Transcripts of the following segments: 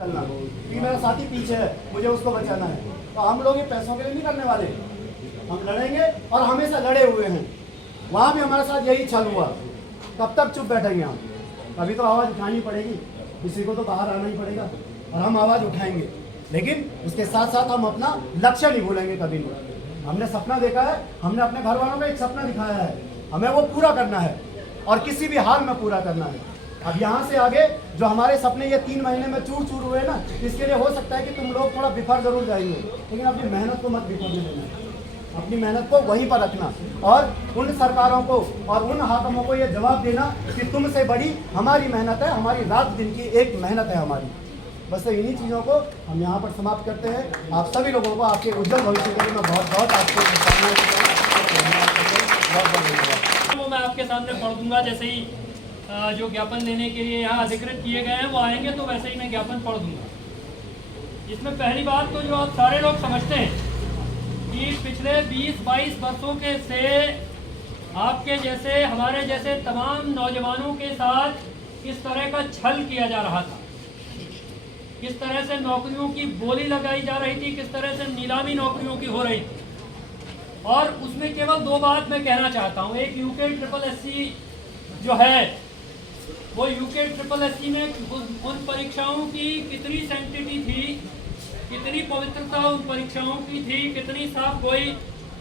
चलना कि मेरा साथी पीछे है, मुझे उसको बचाना है। तो हम लोग ये पैसों के लिए नहीं करने वाले, हम लड़ेंगे और हमेशा लड़े हुए हैं। वहाँ भी हमारे साथ यही छल हुआ। कब तक चुप बैठेंगे हम? कभी तो आवाज़ उठानी पड़ेगी, किसी को तो बाहर आना ही पड़ेगा और हम आवाज़ उठाएंगे। लेकिन उसके साथ साथ हम अपना लक्ष्य नहीं भूलेंगे कभी नहीं। हमने सपना देखा है, हमने अपने घर वालों को एक सपना दिखाया है, हमें वो पूरा करना है और किसी भी हाल में पूरा करना है। अब यहाँ से आगे जो हमारे सपने ये 3 महीने में चूर चूर हुए ना, इसके लिए हो सकता है कि तुम लोग थोड़ा बिफर जरूर जाएंगे, लेकिन अपनी मेहनत को मत बिफरने देना। अपनी मेहनत को वहीं पर रखना और उन सरकारों को और उन हाकिमों को ये जवाब देना कि तुमसे बड़ी हमारी मेहनत है, हमारी रात दिन की एक मेहनत है हमारी। बस इन्हीं चीज़ों को हम यहाँ पर समाप्त करते हैं। आप सभी लोगों को आपके उज्जवल भविष्य के लिए मैं बहुत बहुत आपको वो मैं आपके सामने पढ़ दूंगा। जैसे ही जो ज्ञापन लेने के लिए यहाँ अधिकृत किए गए हैं वो आएंगे तो वैसे ही मैं ज्ञापन पढ़ दूंगा। इसमें पहली बात तो जो आप सारे लोग समझते हैं कि पिछले 20-22 वर्षों के से आपके जैसे हमारे जैसे तमाम नौजवानों के साथ किस तरह का छल किया जा रहा था, किस तरह से नौकरियों की बोली लगाई जा रही थी, किस तरह से नीलामी नौकरियों की हो रही थी। और उसमें केवल 2 बात मैं कहना चाहता हूँ। एक UKSSC जो है वो UKSSC में उन परीक्षाओं की कितनी सैंक्टिटी थी, कितनी पवित्रता उन परीक्षाओं की थी, कितनी साफ गोई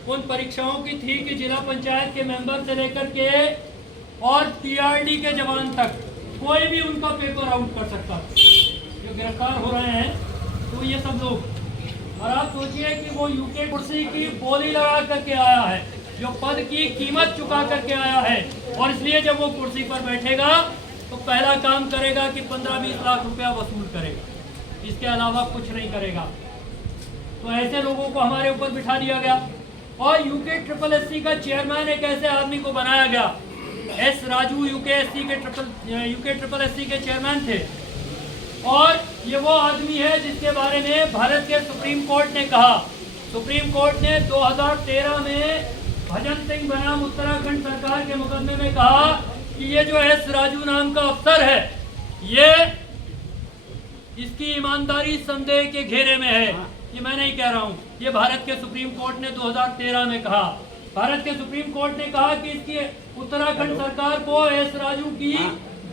उन परीक्षाओं की थी कि जिला पंचायत के मेंबर से लेकर के और TRD के जवान तक कोई भी उनका पेपर आउट कर सकता था। जो गिरफ्तार हो रहे हैं तो ये सब लोग, और आप सोचिए कि वो UK कुर्सी की बोली लगा करके आया है, जो पद की कीमत चुका करके आया है, और इसलिए जब वो कुर्सी पर बैठेगा तो पहला काम करेगा कि 15-20 लाख रुपया वसूल करेगा, इसके अलावा कुछ नहीं करेगा। तो ऐसे लोगों को हमारे ऊपर बिठा दिया गया और UKSSC का चेयरमैन एक ऐसे आदमी को बनाया गया। S राजू UKSSC के चेयरमैन थे और ये वो आदमी है जिसके बारे में भारत के सुप्रीम कोर्ट ने कहा। सुप्रीम कोर्ट ने 2013 में भजन सिंह बनाम उत्तराखंड सरकार के मुकदमे में कहा कि ये जो S राजू नाम का अफसर है, ये इसकी ईमानदारी संदेह के घेरे में है। ये मैं नहीं कह रहा हूँ, ये भारत के सुप्रीम कोर्ट ने 2013 में कहा। भारत के सुप्रीम कोर्ट ने कहा कि इसकी उत्तराखंड सरकार को S राजू की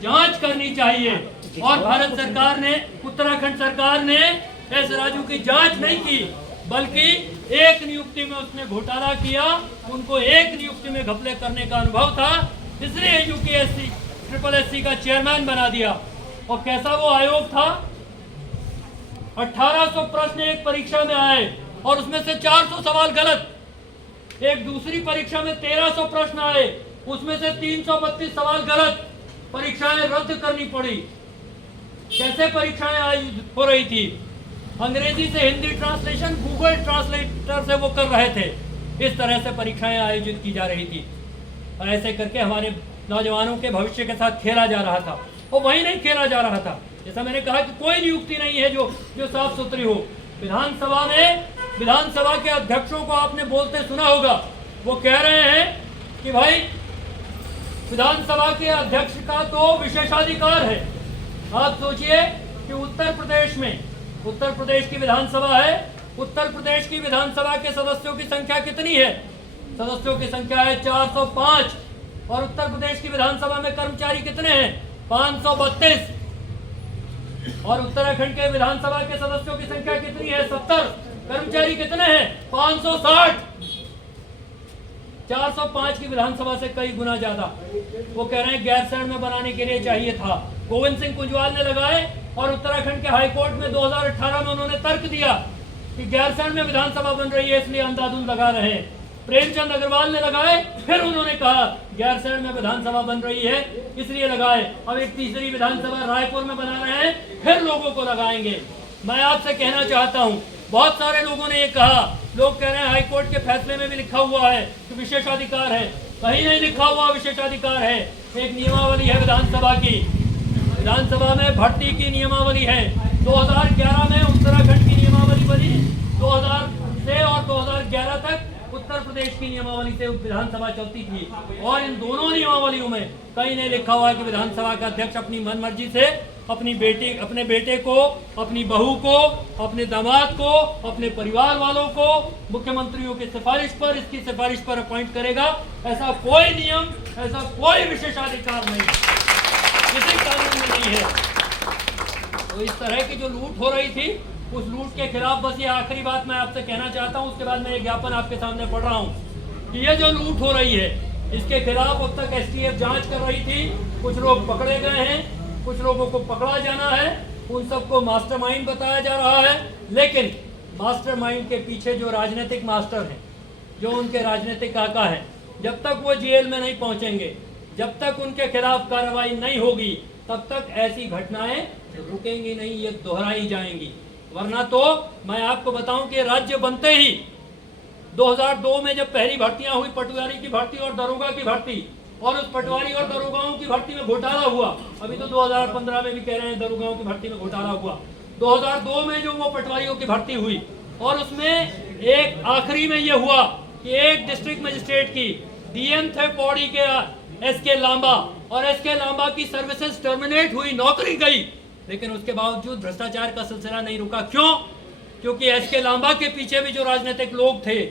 जांच करनी चाहिए, और भारत सरकार ने, उत्तराखंड सरकार ने S राजू की जांच नहीं की, बल्कि एक नियुक्ति में उसने घोटाला किया। उनको एक नियुक्ति में घपले करने का अनुभव था, इसलिए UKSSC का चेयरमैन बना दिया। और कैसा वो आयोग था? 1800 प्रश्न एक परीक्षा में आए और उसमें से 400 सवाल गलत। एक दूसरी परीक्षा में 1300 प्रश्न आए, उसमें से 332 सवाल गलत। परीक्षाएं रद्द करनी पड़ी। कैसे परीक्षाएं आयोजित हो रही थी? अंग्रेजी से हिंदी ट्रांसलेशन गूगल ट्रांसलेटर से वो कर रहे थे। इस तरह से परीक्षाएं आयोजित की जा रही थी और ऐसे करके हमारे नौजवानों के भविष्य के साथ खेला जा रहा था। और वही नहीं खेला जा रहा था, जैसा मैंने कहा कि कोई नियुक्ति नहीं है जो साफ सुथरी हो। विधानसभा में विधानसभा के अध्यक्षों को आपने बोलते सुना होगा, वो कह रहे हैं कि भाई विधानसभा के अध्यक्ष का तो विशेषाधिकार है। आप सोचिए कि उत्तर प्रदेश की विधानसभा है। उत्तर प्रदेश की विधानसभा के सदस्यों की संख्या कितनी है? सदस्यों की संख्या है 405, और उत्तर प्रदेश की विधानसभा में कर्मचारी कितने हैं? 532। और उत्तराखंड के विधानसभा के सदस्यों की संख्या कितनी है? 70। कर्मचारी कितने हैं? 560। 405 की विधानसभा से कई गुना ज्यादा। वो कह रहे हैं गैरसैंण में बनाने के लिए चाहिए था। गोविंद सिंह कुंजवाल ने लगाए और उत्तराखंड के हाईकोर्ट में 2018 में उन्होंने तर्क दिया कि गैरसैंण में विधानसभा बन रही है, इसलिए अंधाधुंध लगा रहे हैं। प्रेमचंद अग्रवाल ने लगाए, फिर उन्होंने कहा गैरसैंण में विधानसभा बन रही है इसलिए लगाए। अब एक तीसरी विधानसभा रायपुर में बना रहे हैं, फिर लोगों को लगाएंगे। मैं आपसे कहना चाहता हूं, बहुत सारे लोगों ने ये कहा, लोग कह रहे हैं हाईकोर्ट के फैसले में भी लिखा हुआ है कि विशेषाधिकार है। कहीं नहीं लिखा हुआ विशेषाधिकार है। एक नियमावली है विधानसभा की, विधानसभा में भर्ती की नियमावली है। 2011 में उत्तराखंड की नियमावली बनी, 2000 से और 2011 तक उत्तर प्रदेश की नियमावली से विधानसभा चलती थी। और इन दोनों नियमावलियों में कहीं नहीं लिखा हुआ है कि विधानसभा का अध्यक्ष अपनी मनमर्जी से अपने बेटे को, अपनी बहू को, अपने दामाद को, अपने परिवार वालों को मुख्यमंत्रियों की सिफारिश पर, इसकी सिफारिश पर अपॉइंट करेगा। ऐसा कोई नियम, ऐसा कोई विशेषाधिकार नहीं, किसी कानून में नहीं है। तो इस तरह की जो लूट हो रही थी, उस लूट के खिलाफ बस ये आखिरी बात मैं आपसे कहना चाहता हूँ। उसके बाद मैं ये ज्ञापन आपके सामने पढ़ रहा हूँ कि ये जो लूट हो रही है, इसके खिलाफ अब तक एसटीएफ जांच कर रही थी। कुछ लोग पकड़े गए हैं, कुछ लोगों को पकड़ा जाना है, उन सबको मास्टरमाइंड बताया जा रहा है। लेकिन मास्टरमाइंड के पीछे जो राजनीतिक मास्टर हैं, जो उनके राजनीतिक काका हैं, जब तक वो जेल में नहीं पहुंचेंगे, जब तक उनके खिलाफ कार्रवाई नहीं होगी, तब तक ऐसी घटनाएं रुकेंगी नहीं, ये दोहराई जाएंगी। वरना तो मैं आपको बताऊं कि राज्य बनते ही 2002 में जब पहली भर्तियां हुई, पटवारी की भर्ती और दरोगा की भर्ती, और उस पटवारी और दरोगाओं की भर्ती में घोटाला हुआ। अभी तो 2015 में भी कह रहे हैं दरोगाओं की भर्ती में घोटाला हुआ। 2002 में जो वो पटवारियों की भर्ती हुई, और उसमें एक आखिरी में ये हुआ कि एक डिस्ट्रिक्ट मजिस्ट्रेट की डीएम थे पौड़ी के एसके लांबा, और एसके लांबा की सर्विसेज टर्मिनेट हुई, नौकरी गई, लेकिन उसके बावजूद भ्रष्टाचार का सिलसिला नहीं रुका। क्यों? क्योंकि एसके लांबा के पीछे भी जो राजनीतिक लोग थे,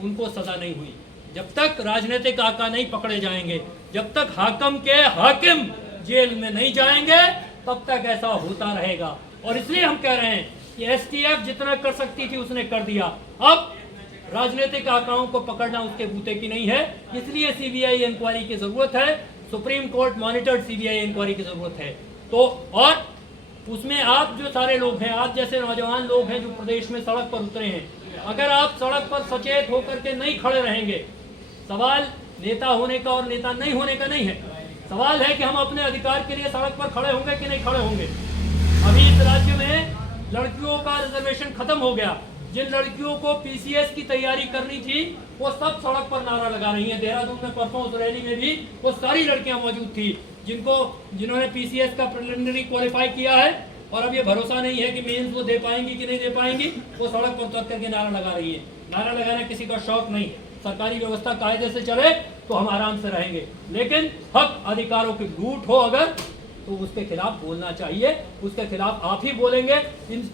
उनको सजा नहीं हुई। जब तक राजनीतिक आका नहीं पकड़े जाएंगे, जब तक हाकिम के हाकिम जेल में नहीं जाएंगे, तब तक ऐसा होता रहेगा। और इसलिए हम कह रहे हैं कि एसटीएफ जितना कर सकती थी उसने कर दिया। अब राजनीतिक आकाओं को पकड़ना उसके बूते की नहीं है, इसलिए सीबीआई इंक्वायरी की जरूरत है। Supreme court monitored CBI inquiry की जरूरत है। तो और उसमें आप जो सारे लोग हैं, आप जैसे नौजवान लोग हैं जो प्रदेश में सड़क पर उतरे हैं, अगर आप सड़क पर सचेत होकर के नहीं खड़े रहेंगे, सवाल नेता होने का और नेता नहीं होने का नहीं है, सवाल है कि हम अपने अधिकार के लिए सड़क पर खड़े होंगे कि नहीं खड़े होंगे। अभी इस राज्य में लड़कियों का रिजर्वेशन खत्म हो गया। जिन लड़कियों को पीसीएस की तैयारी करनी थी, वो सब सड़क पर नारा लगा रही हैं। देहरादून में परसों उस रैली में भी वो सारी लड़कियां मौजूद थी जिन्होंने पीसीएस का प्रिलिमिनरी क्वालिफाई किया है, और अब ये भरोसा नहीं है कि मेंस वो दे पाएंगी कि नहीं दे पाएंगी। वो सड़क पर उतर करके नारा लगा रही है। नारा लगाना किसी का शौक नहीं है। सरकारी व्यवस्था कायदे से चले तो हम आराम से रहेंगे, लेकिन हक अधिकारों की लूट हो अगर, तो उसके खिलाफ बोलना चाहिए। उसके खिलाफ आप ही बोलेंगे।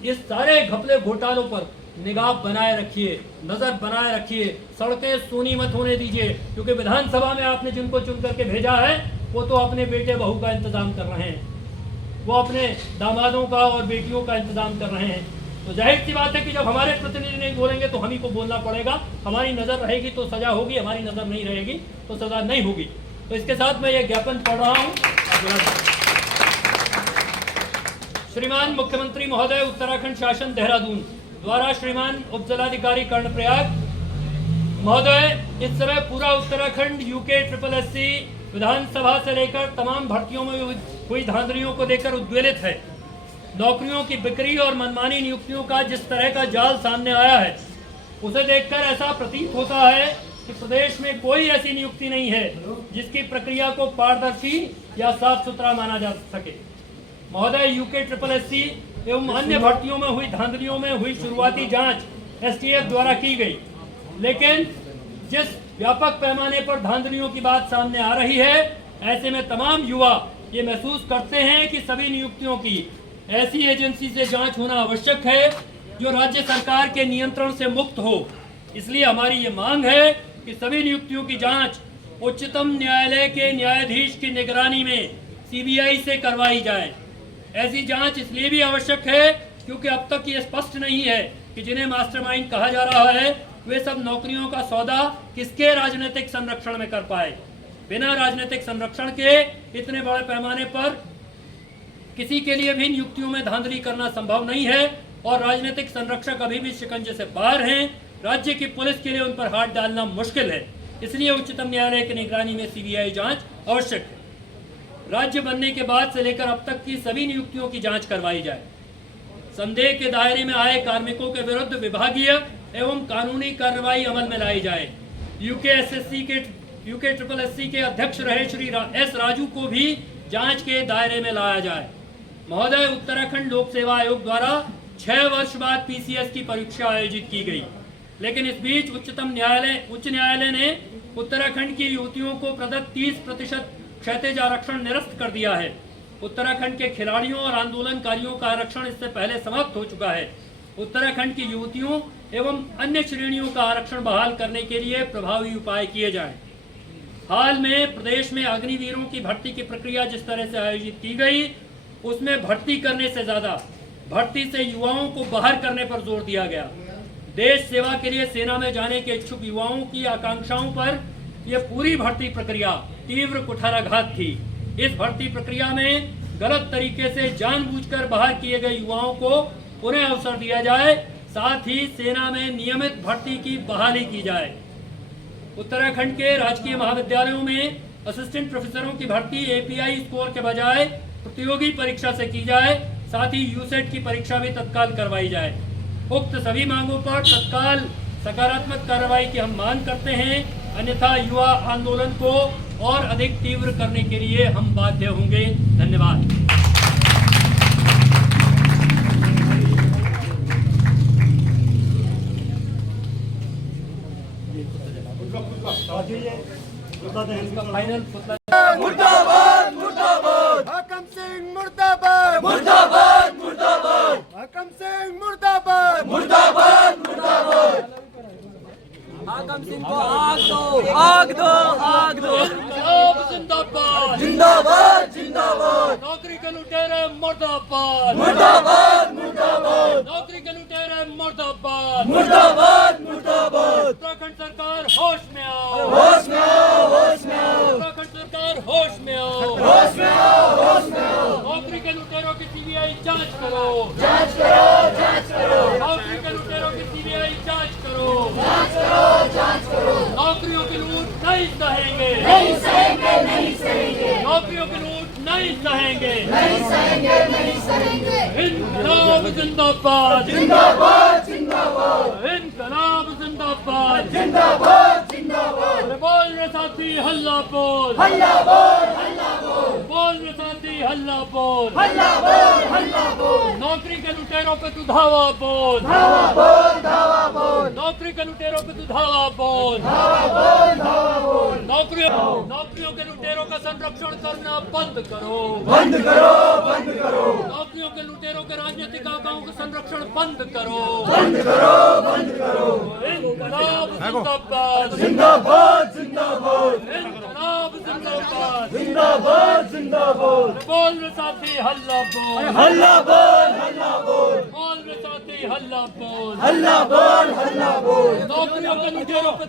इस सारे घपले घोटालों पर निगाह बनाए रखिए, नजर बनाए रखिए। सड़कें सूनी मत होने दीजिए, क्योंकि विधानसभा में आपने जिनको चुन करके भेजा है, वो तो अपने बेटे बहू का इंतजाम कर रहे हैं, वो अपने दामादों का और बेटियों का इंतजाम कर रहे हैं। तो जाहिर सी बात है कि जब हमारे प्रतिनिधि नहीं बोलेंगे तो हम ही को बोलना पड़ेगा। हमारी नजर रहेगी तो सजा होगी, हमारी नजर नहीं रहेगी तो सजा नहीं होगी। तो इसके साथ मैं ये ज्ञापन पढ़ रहा हूँ। श्रीमान मुख्यमंत्री महोदय, उत्तराखंड शासन देहरादून द्वारा श्रीमान उपजिलाधिकारी कर्णप्रयाग महोदय, इस समय पूरा उत्तराखंड यूके SSSC विधानसभा से लेकर तमाम भर्तियों में हुई धांधलियों को लेकर उद्वेलित है। नौकरियों की बिक्री और मनमानी नियुक्तियों का जिस तरह का जाल सामने आया है, उसे देखकर ऐसा प्रतीत होता है कि प्रदेश में कोई ऐसी नियुक्ति नहीं है जिसकी प्रक्रिया को पारदर्शी या साफ सुथरा माना जा सके। महोदय, यूके SSSC एवं अन्य भर्तियों में हुई धांधलियों में हुई शुरुआती जांच एसटीएफ द्वारा की गई, लेकिन जिस व्यापक पैमाने पर धांधलियों की बात सामने आ रही है, ऐसे में तमाम युवा ये महसूस करते हैं कि सभी नियुक्तियों की ऐसी एजेंसी से जांच होना आवश्यक है जो राज्य सरकार के नियंत्रण से मुक्त हो। इसलिए हमारी ये मांग है कि सभी नियुक्तियों की जांच उच्चतम न्यायालय के न्यायाधीश की निगरानी में सीबीआई से करवाई जाए। ऐसी जांच इसलिए भी आवश्यक है क्योंकि अब तक ये स्पष्ट नहीं है कि जिन्हें मास्टरमाइंड कहा जा रहा है, वे सब नौकरियों का सौदा किसके राजनीतिक संरक्षण में कर पाए। बिना राजनीतिक संरक्षण के इतने बड़े पैमाने पर किसी के लिए भी नियुक्तियों में धांधली करना संभव नहीं है, और राजनीतिक संरक्षक अभी भी शिकंजे से बाहर हैं। राज्य की पुलिस के लिए उन पर हाथ डालना मुश्किल है। इसलिए उच्चतम न्यायालय की निगरानी में सीबीआई जांच आवश्यक है। राज्य बनने के बाद से लेकर अब तक की सभी नियुक्तियों की जांच करवाई जाए। संदेह के दायरे में आए कार्मिकों के विरुद्ध विभागीय एवं कानूनी कार्रवाई अमल में लाई जाए। यूके SSSC के अध्यक्ष रहे श्री एस राजू को भी जांच के दायरे में लाया जाए। महोदय, उत्तराखंड लोक सेवा आयोग द्वारा 6 वर्ष बाद पीसीएस की परीक्षा आयोजित की गई, लेकिन इस बीच उच्च न्यायालय ने उत्तराखंड की युवतियों को प्रदत्त 30% क्षैतिज आरक्षण निरस्त कर दिया है। उत्तराखंड के खिलाड़ियों और आंदोलनकारियों का आरक्षण इससे पहले समाप्त हो चुका है। उत्तराखंड की युवतियों एवं अन्य श्रेणियों का आरक्षण बहाल करने के लिए प्रभावी उपाय किए जाएं। हाल में प्रदेश में अग्निवीरों की भर्ती की प्रक्रिया जिस तरह से आयोजित की गई, उसमें भर्ती करने से ज्यादा भर्ती से युवाओं को बाहर करने पर जोर दिया गया। देश सेवा के लिए सेना में जाने के इच्छुक युवाओं की आकांक्षाओं पर यह पूरी भर्ती प्रक्रिया तीव्र कुठाराघात थी। इस भर्ती प्रक्रिया में गलत तरीके से जानबूझकर बाहर किए गए युवाओं को पुनः अवसर दिया जाए, साथ ही सेना में नियमित भर्ती की बहाली की जाए। उत्तराखंड के राजकीय महाविद्यालयों में असिस्टेंट प्रोफेसरों की भर्ती एपीआई स्कोर के बजाय प्रतियोगी परीक्षा से की जाए, साथ ही यूसेट की परीक्षा भी तत्काल करवाई जाए। उक्त सभी मांगों पर तत्काल सकारात्मक कार्रवाई की हम मांग करते हैं, अन्यथा युवा आंदोलन को और अधिक तीव्र करने के लिए हम बाध्य होंगे। धन्यवाद। फाइनल मुर्दाबाद मुर्दाबाद हाकम सिंह मुर्दाबाद मुर्दाबाद मुर्दाबाद हाकम सिंह मुर्दाबाद मुर्दाबाद मुर्दाबाद हाकम सिंह को आग दो, आग दो, आग दो। इंकलाब जिंदाबाद जिंदाबाद जिंदाबाद नौकरी के लुटेरे मुर्दाबाद मुर्दाबाद मुर्दाबाद नौकरी के लुटेरे मुर्दाबाद मुर्दाबाद मुर्दाबाद उत्तराखंड सरकार होश में आओ, होश में आओ, होश में आओ, उत्तराखंड सरकार होश में आओ, होश में आओ, होश में आओ। नौकरी के लुटेरों की सीबीआई जांच करो, जांच करो, जांच करो, नौकरी के लुटेरों की सीबीआई जांच करो, जांच करो, जांच करो। नौकरियों की लूट नहीं सहेंगे, नहीं सहेंगे, नहीं सहेंगे, नौकरियों की लूट नहीं सहेंगे। नहीं सहेंगे, नहीं सहेंगे। इंकलाब जिंदाबाद जिंदाबाद जिंदाबाद इंकलाब जिंदाबाद जिंदाबाद जिंदाबाद। अरे बोल रे साथी हल्ला बोल, हल्ला बोल, हल्ला बोल, बोल रे साथी हल्ला बोल, हल्ला बोल, हल्ला बोल। नौकरी के लुटेरों पे तू धावा बोल, धावा बोल, धावा बोल, नौकरी के लुटेरों पे तू धावा बोल, धावा बोल, धावा बोल। नौकरियों के लुटेरों का संरक्षण करना बंद करो, बंद करो, बंद करो, नौकरियों के लुटेरों के राजनीतिक आकाओं का संरक्षण बंद करो, बंद करो, बंद करो। इंकलाब जिंदाबाद जिंदाबाद जिंदाबाद इंकलाब जिंदाबाद जिंदाबाद जिंदाबाद। बोल रे साथी हल्ला बोल, हल्ला बोल, हल्ला बोल, बोल रे साथी हल्ला बोल, हल्ला बोल, हल्ला बोल। नौकरियों के लुटेरों पे